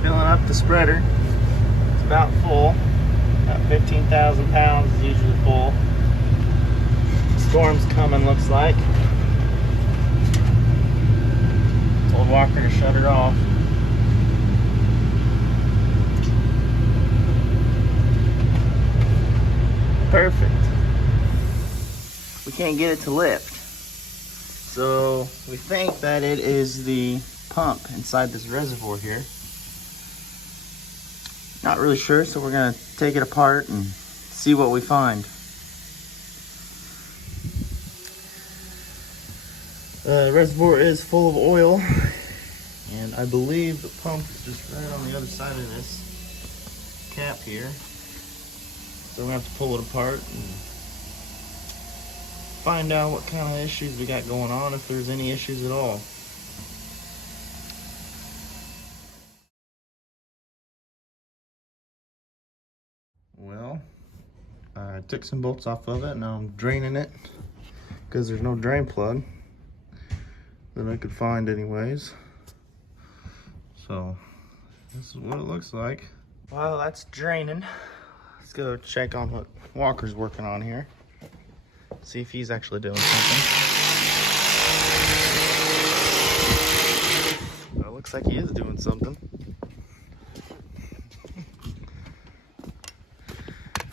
Filling up the spreader. It's about full. About 15,000 pounds is usually full. Storm's coming, looks like. Told Walker to shut it off. Perfect. We can't get it to lift. So we think that it is the pump inside this reservoir here. Not really sure, so we're gonna take it apart and see what we find. The reservoir is full of oil, and I believe the pump is just right on the other side of this cap here. So we're gonna have to pull it apart and find out what kind of issues we got going on, if there's any issues at all. Well, I took some bolts off of it. Now I'm draining it because there's no drain plug that I could find anyways. So this is what it looks like. Well, that's draining. Let's go check on what Walker's working on here. See if he's actually doing something. Well, it looks like he is doing something.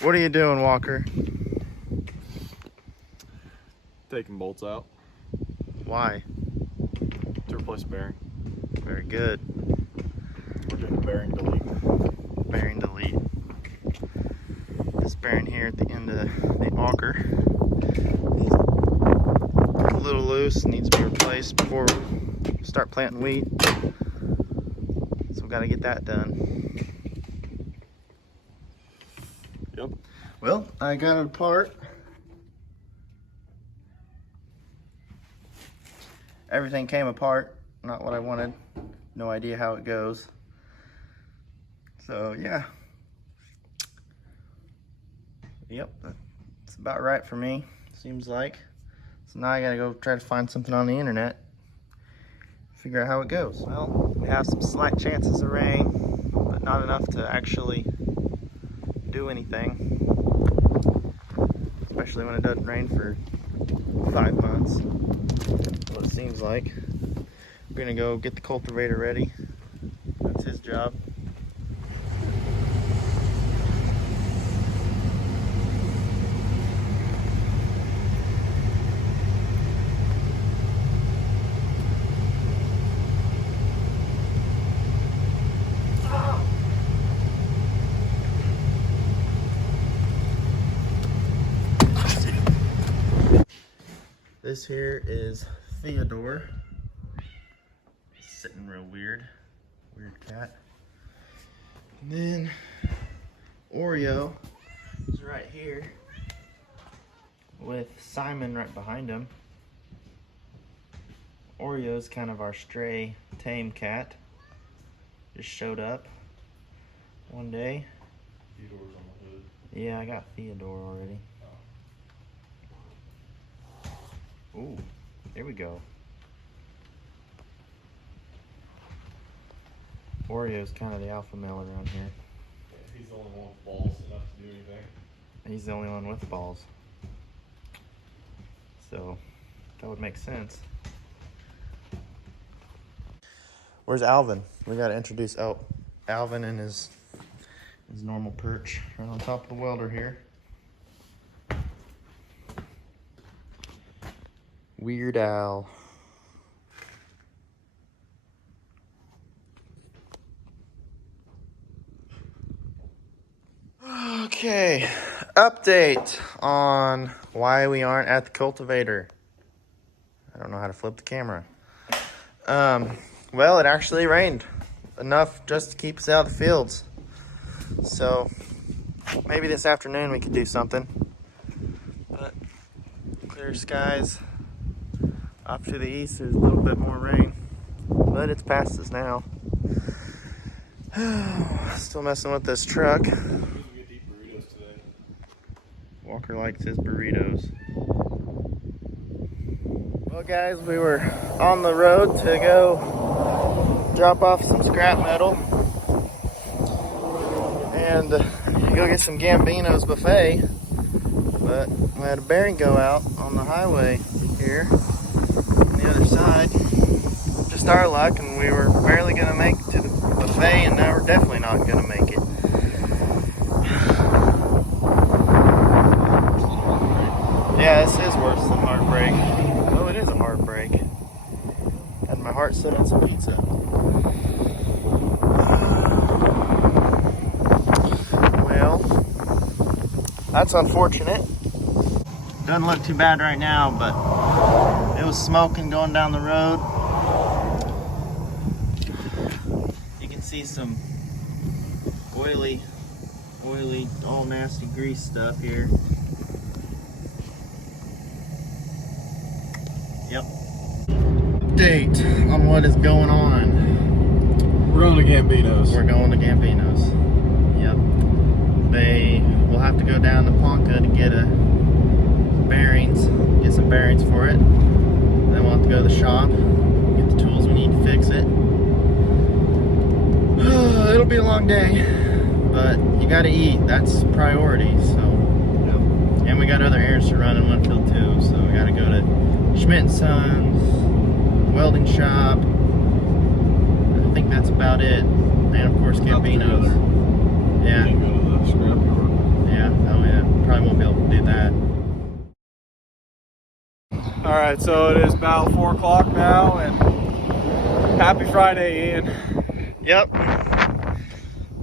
What are you doing, Walker? Taking bolts out Why? to replace bearing. Very good. We're doing bearing delete. Bearing delete. This bearing here at the end of the auger is a little loose, needs to be replaced before we start planting wheat. So we got to get that done. Yep. Well, I got it apart. Everything came apart, not what I wanted. No idea how it goes. So yeah. Yep, that's about right for me, seems like. So now I gotta go try to find something on the internet, figure out how it goes. Well, we have some slight chances of rain, but not enough to actually do anything. Especially when it doesn't rain for 5 months. What it seems like. We're gonna go get the cultivator ready. That's his job. This here is Theodore. He's sitting real weird cat. And then Oreo is right here with Simon right behind him. Oreo's kind of our stray tame cat. Just showed up one day. Theodore's on the hood. Yeah, I got Theodore already. Ooh, there we go. Oreo's kind of the alpha male around here. Yeah, he's the only one with balls enough to do anything. He's the only one with balls. So, that would make sense. Where's Alvin? We gotta introduce Alvin and his normal perch right on top of the welder here. Weird Al. Okay, update on why we aren't at the cultivator. I don't know how to flip the camera. Well, it actually rained enough just to keep us out of the fields. So maybe this afternoon we could do something. But clear skies. Off to the east, there's a little bit more rain. but it's past us now. Still messing with this truck. We get deep burritos today. Walker likes his burritos. Well guys, we were on the road to go drop off some scrap metal and go get some Gambino's buffet, but we had a bearing go out on the highway here on the other side. Just our luck, and we were barely going to make it to the buffet, and now we're definitely not going to make it. Yeah, this is worse than heartbreak. Oh, it is a heartbreak. Had my heart set on some pizza. Well, that's unfortunate. Doesn't look too bad right now, but it was smoking going down the road. You can see some oily, all nasty grease stuff here. Yep. Update on what is going on. We're going to Gambino's. We're going to Gambino's. Yep. They will have to go down to Ponca to get some bearings for it. Then we'll have to go to the shop, get the tools we need to fix it. It'll be a long day, but you gotta eat. That's priority. So, yep. And we got other errands to run in Winfield too. So we gotta go to Schmidt & Sons, welding shop. I think that's about it. And of course Gambino's. Yeah. Go to the scrapyard. Yeah. Oh yeah. Probably won't be able to do that. All right, so it is about 4 o'clock now, and happy Friday, Ian. Yep.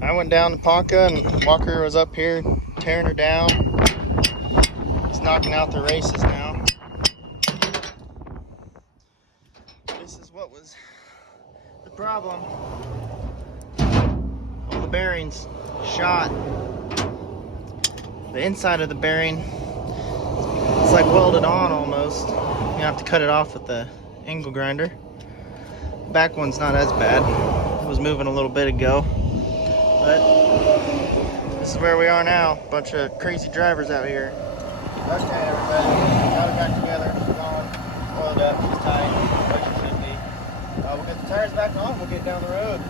I went down to Ponca and Walker was up here tearing her down. He's knocking out the races now. This is what was the problem. All the bearings shot. The inside of the bearing, it's like welded on almost. You have to cut it off with the angle grinder. Back one's not as bad. It was moving a little bit ago. But this is where we are now. Bunch of crazy drivers out here. Okay, everybody. Got her back together. She's on. Oiled up. She's tight. Where she should be. We'll get the tires back on. We'll get down the road.